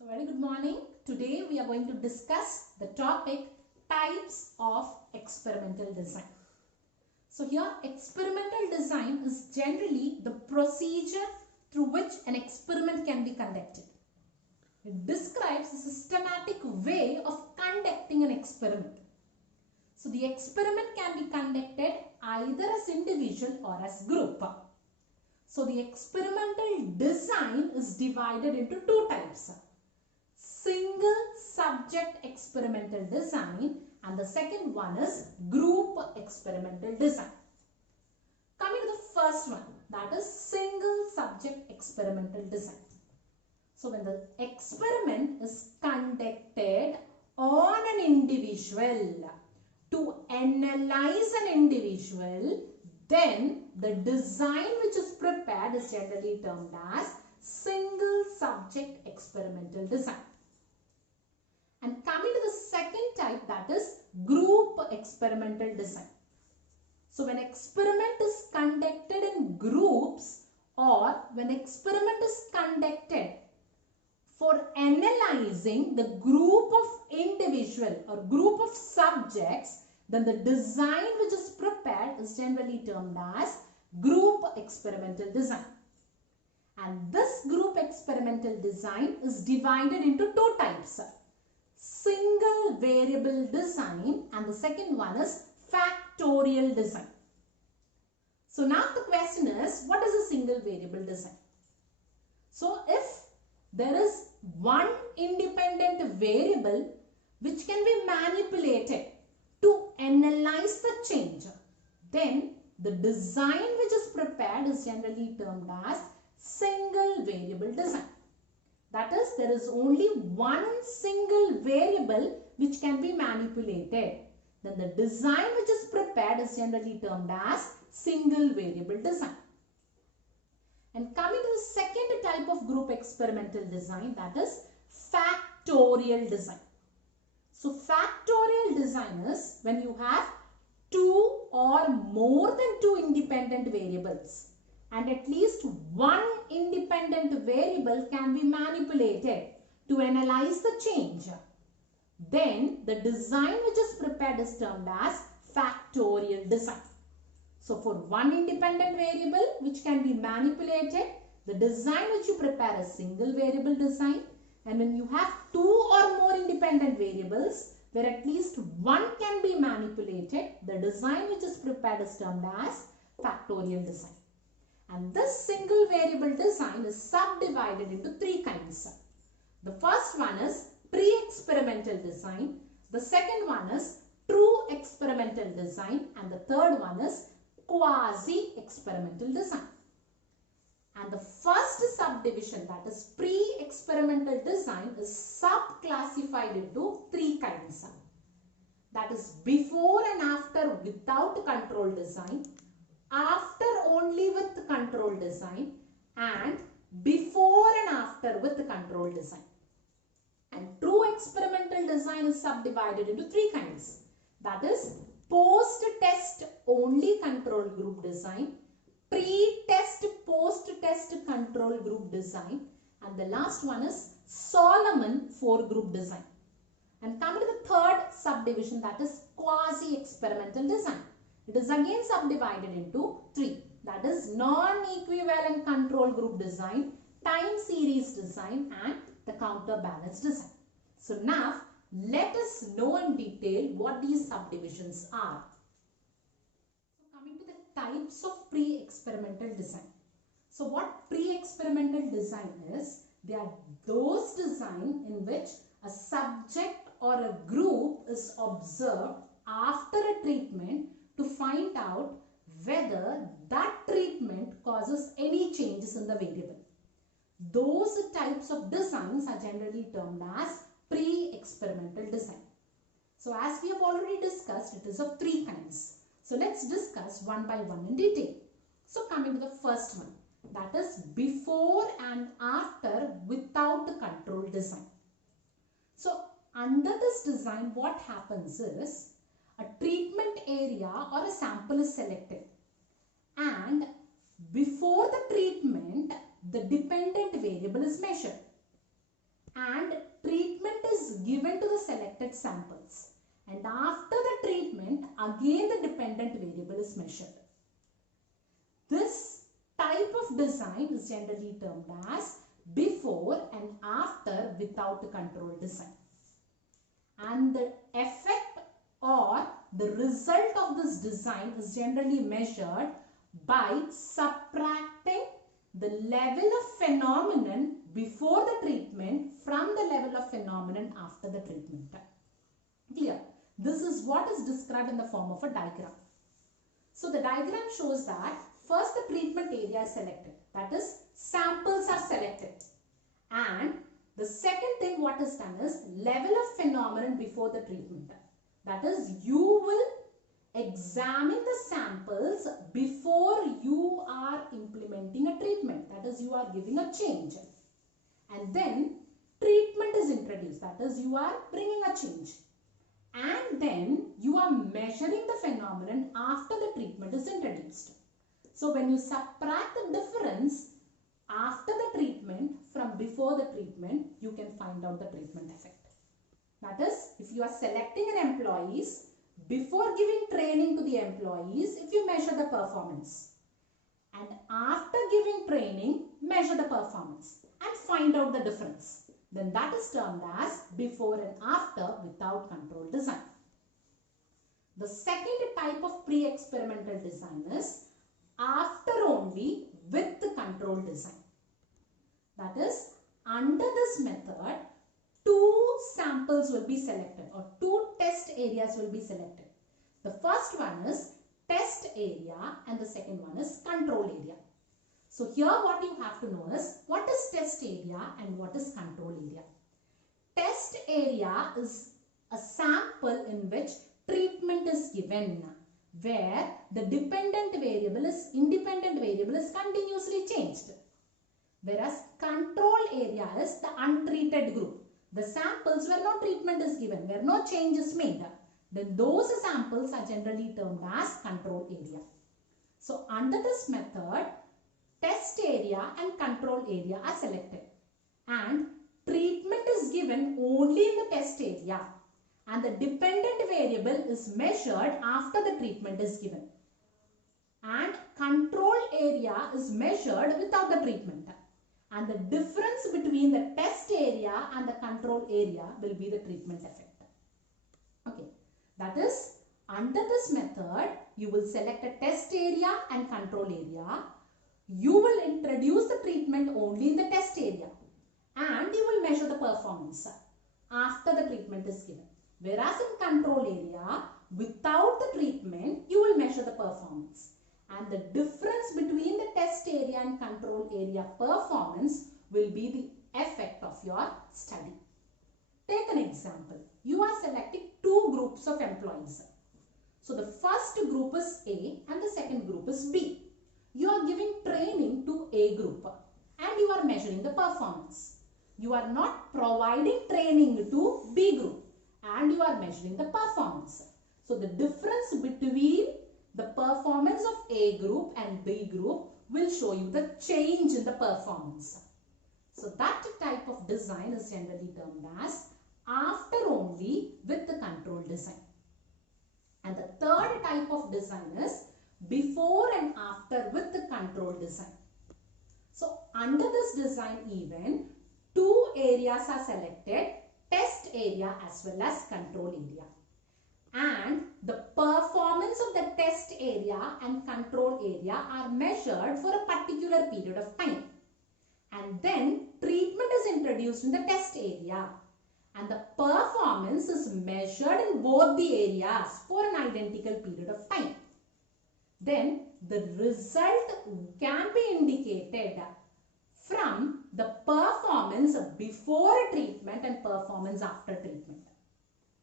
So very good morning. Today we are going to discuss the topic types of experimental design. So here experimental design is generally the procedure through which an experiment can be conducted. It describes a systematic way of conducting an experiment. So the experiment can be conducted either as individual or as group. So the experimental design is divided into two types. Single subject experimental design and the second one is group experimental design. Coming to the first one, that is single subject experimental design. So when the experiment is conducted on an individual to analyze an individual, then the design which is prepared is generally termed as single subject experimental design. And coming to the second type, that is group experimental design. So when experiment is conducted in groups or when experiment is conducted for analyzing the group of individual or group of subjects, then the design which is prepared is generally termed as group experimental design. And this group experimental design is divided into two types. Single variable design and the second one is factorial design. So now the question is, what is a single variable design? So if there is one independent variable which can be manipulated to analyze the change, then the design which is prepared is generally termed as single variable design. That is, there is only one single variable which can be manipulated. Then the design which is prepared is generally termed as single variable design. And coming to the second type of group experimental design, that is factorial design. So factorial design is when you have two or more than two independent variables, and at least one independent variable can be manipulated to analyze the change. Then the design which is prepared is termed as factorial design. So for one independent variable which can be manipulated, the design which you prepare is single variable design. And when you have two or more independent variables where at least one can be manipulated, the design which is prepared is termed as factorial design. And this single variable design is subdivided into three kinds. The first one is pre-experimental design. The second one is true experimental design. And the third one is quasi-experimental design. And the first subdivision, that is pre-experimental design, is sub-classified into three kinds. That is before and after without control design, after only with control design, and before and after with control design. And true experimental design is subdivided into three kinds. That is post-test only control group design, pre-test post-test control group design, and the last one is Solomon FourGroup design. And coming to the third subdivision, that is quasi-experimental design. It is again subdivided into three. That is non-equivalent control group design, time series design, and the counterbalance design. So now let us know in detail what these subdivisions are. So coming to the types of pre-experimental design. So what pre-experimental design is, they are those design in which a subject or a group is observed after a treatment to find out whether that treatment causes any changes in the variable. Those types of designs are generally termed as pre-experimental design. So as we have already discussed, it is of three kinds. So let's discuss one by one in detail. So coming to the first one, that is before and after without control design. So under this design, what happens is, a treatment area or a sample is selected, and before the treatment the dependent variable is measured. and treatment is given to the selected samples. And after the treatment, again the dependent variable is measured. This type of design is generally termed as before and after without control design. And the effect or the result of this design is generally measured by subtracting the level of phenomenon before the treatment from the level of phenomenon after the treatment. Clear? This is what is described in the form of a diagram. So the diagram shows that first the treatment area is selected. That is, samples are selected. And the second thing what is done is level of phenomenon before the treatment. That is, you will examine the samples before you are implementing a treatment. That is, you are giving a change. And then treatment is introduced. That is, you are bringing a change. And then you are measuring the phenomenon after the treatment is introduced. So when you subtract the difference after the treatment from before the treatment, you can find out the treatment effect. That is, if you are selecting an employees, before giving training to the employees, if you measure the performance, and after giving training, measure the performance and find out the difference, then that is termed as before and after without control design. The second type of pre-experimental design is after only with the control design. That is, under this method, two samples will be selected or two test areas will be selected. The first one is test area and the second one is control area. So here what you have to know is what is test area and what is control area. Test area is a sample in which treatment is given, where the independent variable is continuously changed. Whereas control area is the untreated group. The samples where no treatment is given, where no change is made. Then those samples are generally termed as control area. So under this method, test area and control area are selected. And treatment is given only in the test area. And the dependent variable is measured after the treatment is given. And control area is measured without the treatment. And the difference between the test area and the control area will be the treatment effect. Okay. That is, under this method, you will select a test area and control area. You will introduce the treatment only in the test area. And you will measure the performance after the treatment is given. Whereas in control area, without the treatment, you will measure the performance. And the difference between the test area and control area performance will be the effect of your study. Take an example. You are selecting two groups of employees. So the first group is A and the second group is B. You are giving training to A group and you are measuring the performance. You are not providing training to B group and you are measuring the performance. So the difference between the performance of A group and B group will show you the change in the performance. So that type of design is generally termed as after only with the control design. And the third type of design is before and after with the control design. So under this design even, two areas are selected, test area as well as control area. And the performance of the test area and control area are measured for a particular period of time. And then treatment is introduced in the test area. And the performance is measured in both the areas for an identical period of time. Then the result can be indicated from the performance before treatment and performance after treatment.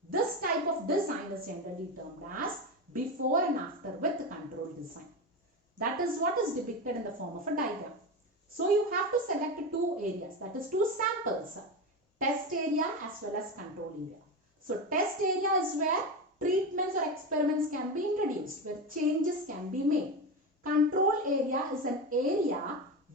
This type of design is generally termed as before and after with control design. That is what is depicted in the form of a diagram. So you have to select two areas, that is two samples, test area as well as control area. So test area is where treatments or experiments can be introduced, where changes can be made. Control area is an area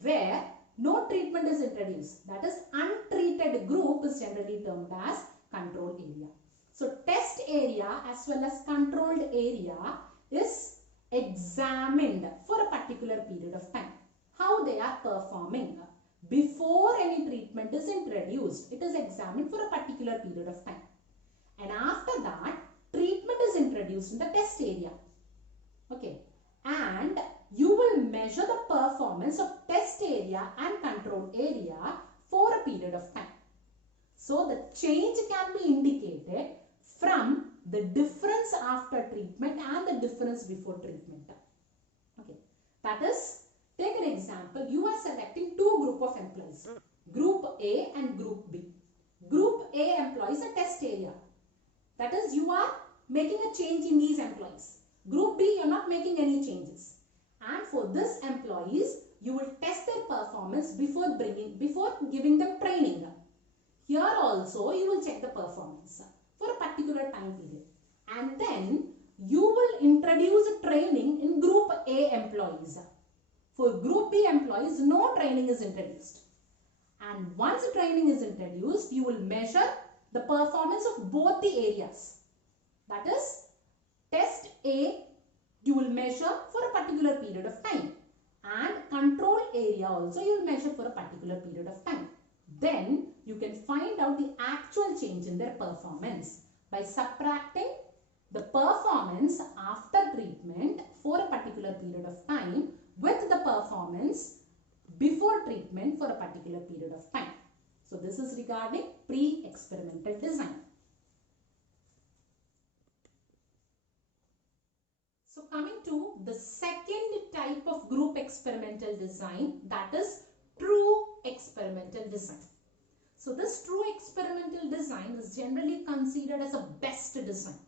where no treatment is introduced, that is untreated group, is generally termed as control area. So test area as well as controlled area is examined for a particular period of time. How they are performing before any treatment is introduced, it is examined for a particular period of time. And after that, treatment is introduced in the test area. Okay, and you will measure the performance of test area and control area for a period of time. So the change can be indicated from the difference after treatment and the difference before treatment. Okay, that is, take an example, you are selecting two group of employees, group A and group B. Group A employees a test area. That is, you are making a change in these employees. Group B, you are not making any changes. And for this employees, you will test their performance before giving them training. Here also, you will check the performance for a particular time period. And then, you will introduce training in group A employees. For group B employees, no training is introduced. And once training is introduced, you will measure the performance of both the areas. That is, test A, you will measure for a particular period of time. And control area also, you will measure for a particular period of time. Then, you can find out the actual change in their performance by subtracting the performance after treatment for a particular period of time with the performance before treatment for a particular period of time. So this is regarding pre-experimental design. So coming to the second type of group experimental design, that is true experimental design. So this true experimental design is generally considered as a best design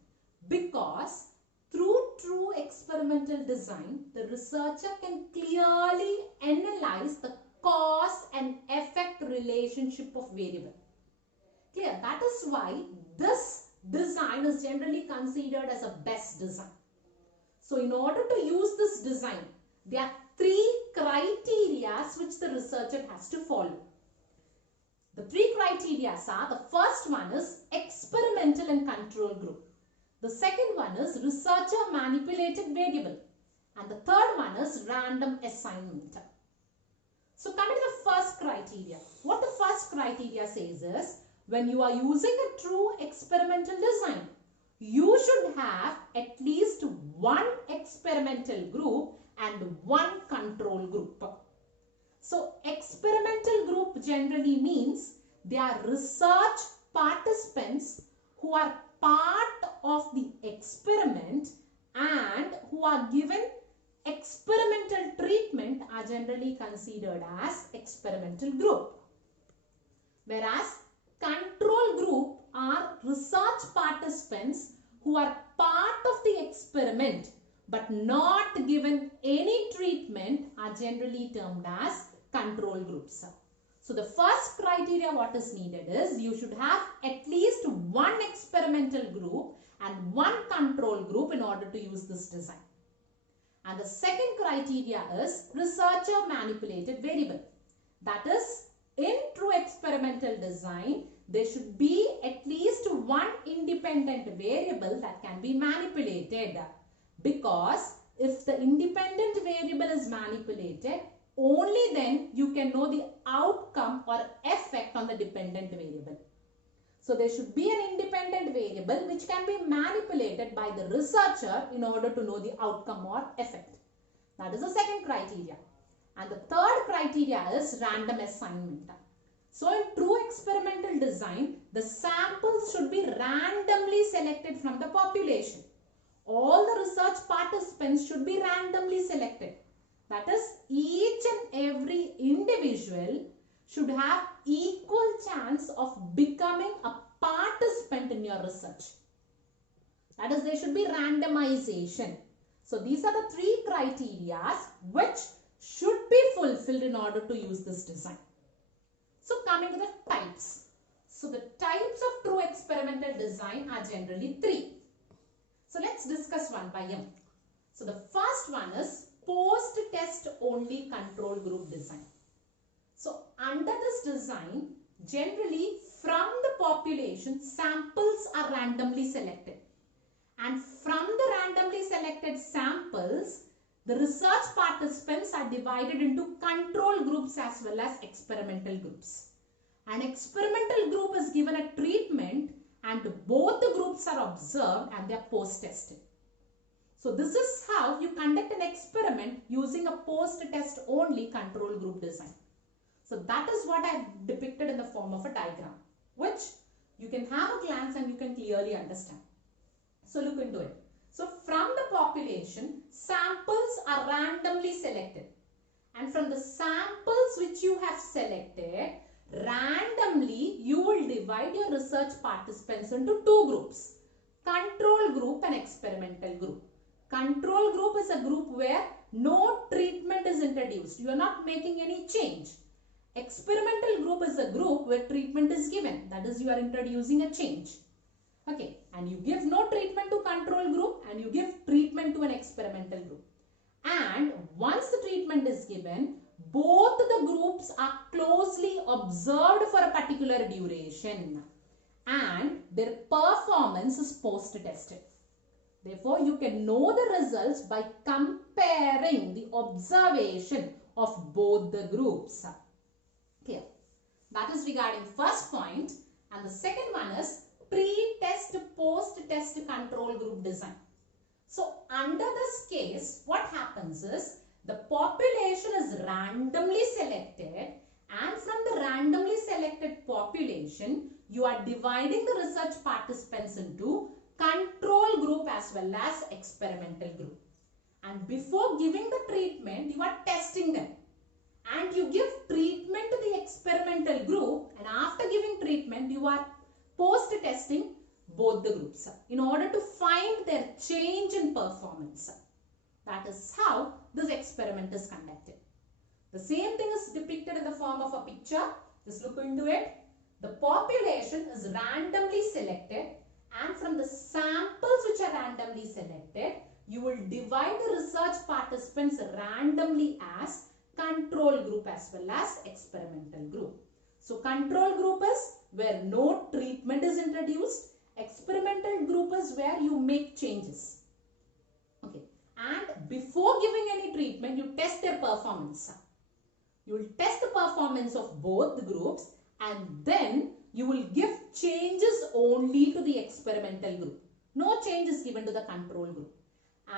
because through true experimental design, the researcher can clearly analyze the cause and effect relationship of variable. Clear? That is why this design is generally considered as a best design. So in order to use this design, there are three criteria which the researcher has to follow. The three criteria are, the first one is experimental and control group. The second one is researcher manipulated variable. And the third one is random assignment. So coming to the first criteria. What the first criteria says is, when you are using a true experimental design, you should have at least one experimental group and one control group. So experimental group generally means they are research participants who are part of the experiment and who are given experimental treatment are generally considered as experimental group. Whereas control group are research participants who are part of the experiment but not given any treatment are generally termed as control groups. So the first criteria what is needed is you should have at least one experimental group and one control group in order to use this design. And the second criteria is researcher manipulated variable. That is, in true experimental design, there should be at least one independent variable that can be manipulated. Because if the independent variable is manipulated, only then you can know the outcome or effect on the dependent variable. So there should be an independent variable which can be manipulated by the researcher in order to know the outcome or effect. That is the second criteria. And the third criteria is random assignment. So in true experimental design, the samples should be randomly selected from the population. All the research participants should be randomly selected. That is, each and every individual should have equal chance of becoming a participant in your research. That is, there should be randomization. So these are the three criteria which should be fulfilled in order to use this design. So coming to the types. So the types of true experimental design are generally three. So let's discuss one by one. So the first one is post-test only control group design. So under this design, generally from the population, samples are randomly selected. And from the randomly selected samples, the research participants are divided into control groups as well as experimental groups. An experimental group is given a treatment and both the groups are observed and they are post-tested. So this is how you conduct an experiment using a post-test only control group design. So that is what I have depicted in the form of a diagram, which you can have a glance and you can clearly understand. So look into it. So from the population, samples are randomly selected. And from the samples which you have selected, randomly you will divide your research participants into two groups. Control group and experimental group. Control group is a group where no treatment is introduced. You are not making any change. Experimental group is a group where treatment is given. That is, you are introducing a change. Okay, and you give no treatment to control group and you give treatment to an experimental group. And once the treatment is given, both the groups are closely observed for a particular duration and their performance is post-tested. Therefore, you can know the results by comparing the observation of both the groups. Here, that is regarding first point, and the second one is pre-test, post-test control group design. So under this case, what happens is the population is randomly selected, and from the randomly selected population, you are dividing the research participants into control group as well as experimental group. And before giving the treatment, you are testing them. And you give treatment to the experimental group, and after giving treatment, you are post-testing both the groups in order to find their change in performance. That is how this experiment is conducted. The same thing is depicted in the form of a picture. Just look into it. The population is randomly selected, and from the samples which are randomly selected, you will divide the research participants randomly as control group as well as experimental group. So control group is where no treatment is introduced. Experimental group is where you make changes. Okay. And before giving any treatment, you test their performance. You will test the performance of both the groups, and then you will give changes only to the experimental group. No change is given to the control group.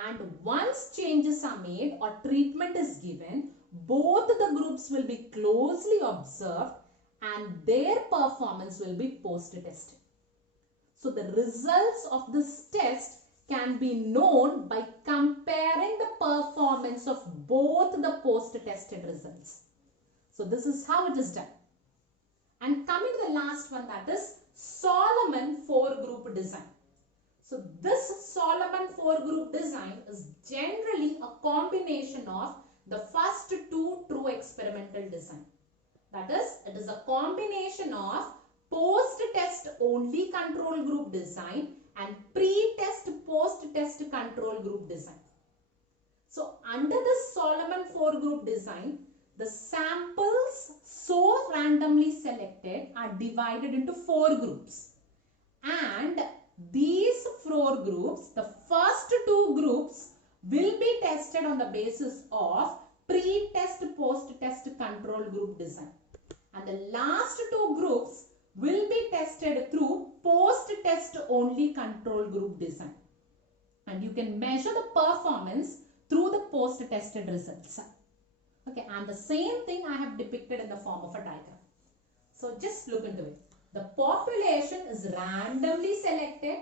And once changes are made or treatment is given, both the groups will be closely observed and their performance will be post-tested. So the results of this test can be known by comparing the performance of both the post-tested results. So this is how it is done. And coming to the last one, that is Solomon four-group design. So this Solomon four-group design is generally a combination of the first two true experimental design. That is, it is a combination of post-test only control group design and pre-test post-test control group design. So under this Solomon four-group design, the samples so randomly selected are divided into four groups. And these four groups, the first two groups will be tested on the basis of pre-test post-test control group design. And the last two groups will be tested through post-test only control group design. And you can measure the performance through the post-tested results. Okay, and the same thing I have depicted in the form of a diagram. So just look into it. The population is randomly selected,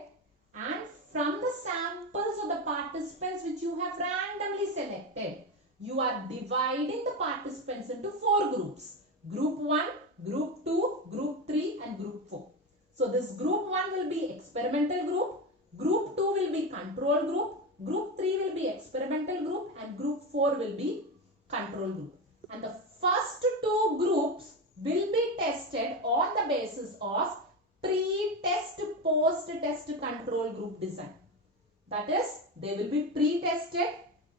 and from the samples of the participants which you have randomly selected, you are dividing the participants into four groups. Group 1, Group 2, Group 3 and Group 4. So this Group 1 will be experimental group, Group 2 will be control group, Group 3 will be experimental group and Group 4 will be control group. And the first two groups will be tested on the basis of pre-test post-test control group design. That is, they will be pre-tested.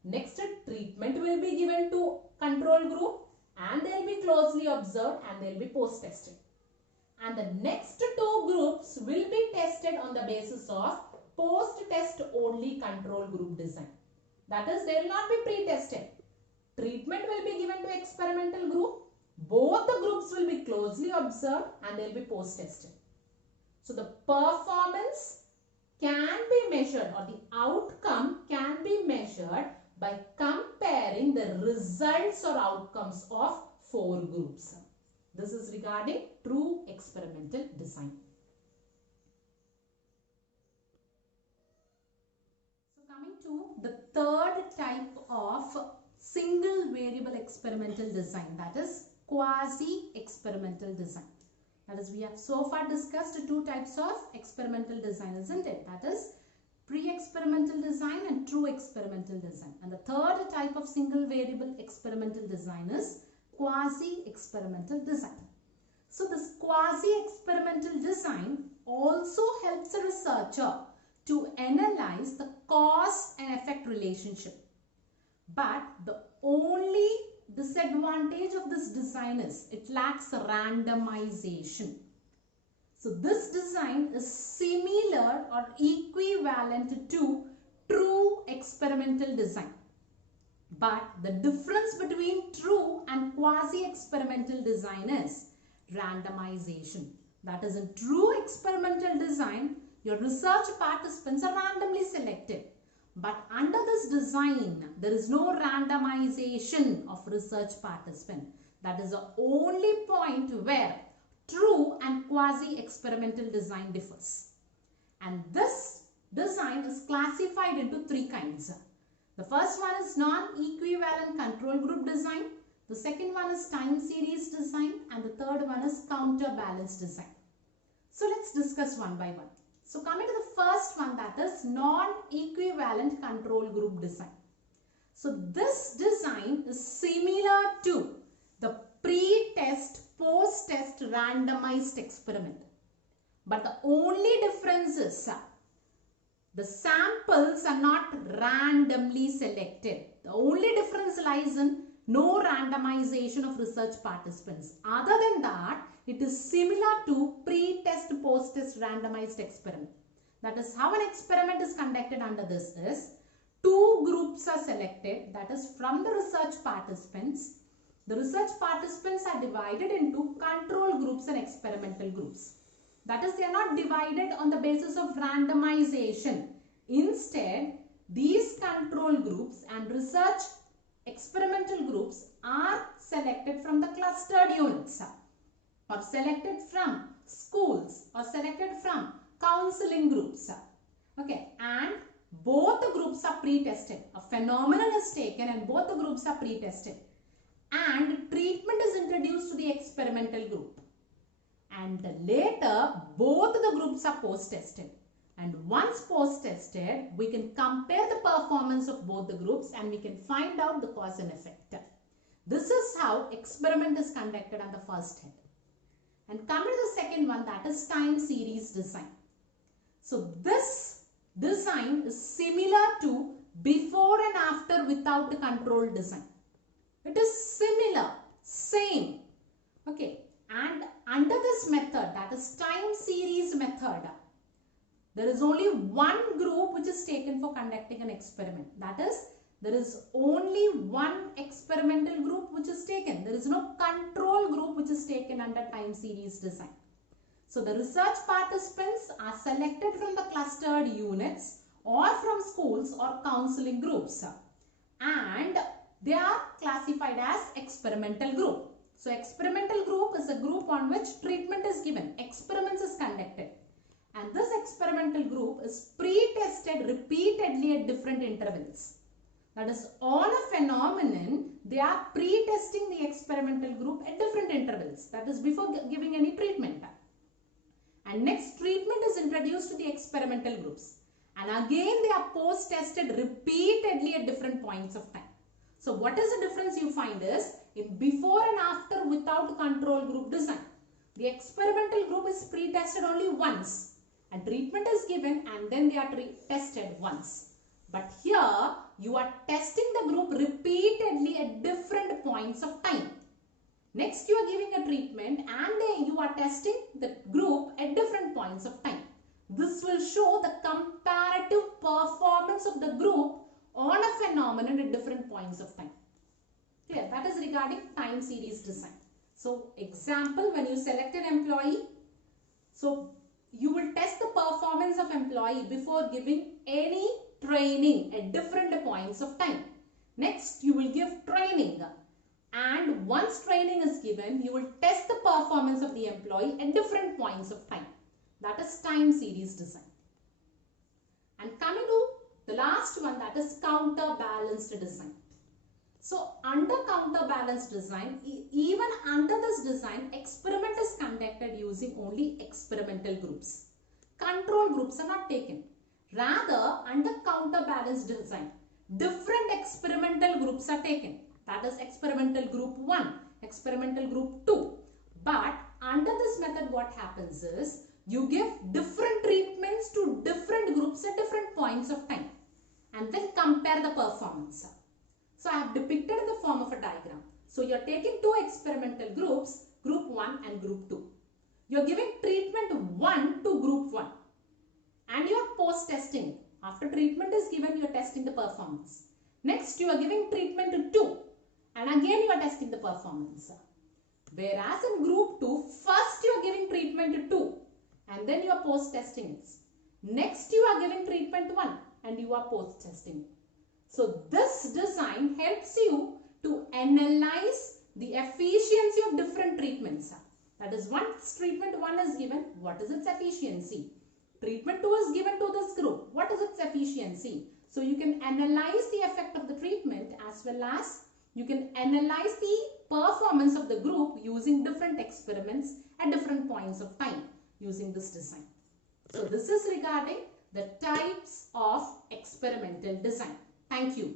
Next, treatment will be given to control group, and they'll be closely observed and they'll be post-tested. And the next two groups will be tested on the basis of post-test only control group design. That is, they will not be pre-tested. Treatment will be given to experimental group. Both the groups will be closely observed and they will be post-tested. So the performance can be measured, or the outcome can be measured by comparing the results or outcomes of 4 groups. This is regarding true experimental design. So coming to the third type of single variable experimental design, that is quasi-experimental design. That is, we have so far discussed 2 types of experimental design, isn't it? That is pre-experimental design and true experimental design. And the third type of single variable experimental design is quasi-experimental design. So this quasi-experimental design also helps a researcher to analyze the cause and effect relationship. But the only disadvantage of this design is it lacks randomization. So this design is similar or equivalent to true experimental design. But the difference between true and quasi-experimental design is randomization. That is, in true experimental design, your research participants are randomly selected. But under this design, there is no randomization of research participant. That is the only point where true and quasi-experimental design differs. And this design is classified into 3 kinds. The first one is non-equivalent control group design. The second one is time series design. And the third one is counterbalance design. So let's discuss one by one. So coming to the first one, that is non-equivalent control group design. So this design is similar to the pre-test, post-test randomized experiment. But the only difference is the samples are not randomly selected. The only difference lies in no randomization of research participants. Other than that, it is similar to pre-test, post-test randomized experiment. That is, how an experiment is conducted under this is 2 groups are selected, that is from the research participants. The research participants are divided into control groups and experimental groups. That is, they are not divided on the basis of randomization. Instead, these control groups and research experimental groups are selected from the clustered units, or selected from schools, or selected from counseling groups. Okay, and both the groups are pre-tested. A phenomenon is taken and both the groups are pre-tested. And treatment is introduced to the experimental group. And later, both the groups are post-tested. And once post-tested, we can compare the performance of both the groups and we can find out the cause and effect. This is how experiment is conducted on the first head. And coming to the second one, that is time series design. So this design is similar to before and after without the control design. It is similar, same. Okay, and under this method, that is time series method, there is only one group which is taken for conducting an experiment. That is, there is only one experimental group which is taken. There is no control group which is taken under time series design. So the research participants are selected from the clustered units or from schools or counseling groups. And they are classified as experimental group. So experimental group is a group on which treatment is given. Experiments is conducted. And this experimental group is pre-tested repeatedly at different intervals. That is, on a phenomenon, they are pre-testing the experimental group at different intervals. That is, before giving any treatment. And next, treatment is introduced to the experimental groups. And again, they are post-tested repeatedly at different points of time. So, what is the difference you find is, in before and after without control group design, the experimental group is pre-tested only once. And treatment is given and then they are tested once. But here, you are testing the group repeatedly at different points of time. Next, you are giving a treatment and you are testing the group at different points of time. This will show the comparative performance of the group on a phenomenon at different points of time. Clear? That is regarding time series design. So, example, when you select an employee, so you will test the performance of employee before giving any training at different points of time. Next, you will give training, and once training is given, you will test the performance of the employee at different points of time. That is time series design. And coming to the last one, that is counterbalanced design. So under counterbalanced design, even under this design, experiment is conducted using only experimental groups. Control groups are not taken. Rather, under counterbalanced design, different experimental groups are taken. That is experimental group 1, experimental group 2. But under this method, what happens is, you give different treatments to different groups at different points of time and then compare the performance. So I have depicted in the form of a diagram. So you are taking two experimental groups, group 1 and group 2. You are giving treatment 1 to group 1 and you are post-testing. After treatment is given, you are testing the performance. Next, you are giving treatment to 2 and again you are testing the performance. Whereas in group 2, first you are giving treatment to 2 and then you are post-testing it. Next, you are giving treatment 1 and you are post-testing it. So this design helps you to analyze the efficiency of different treatments. That is, once treatment 1 is given, what is its efficiency? Treatment 2 is given to this group, what is its efficiency? So you can analyze the effect of the treatment as well as you can analyze the performance of the group using different experiments at different points of time using this design. So this is regarding the types of experimental design. Thank you.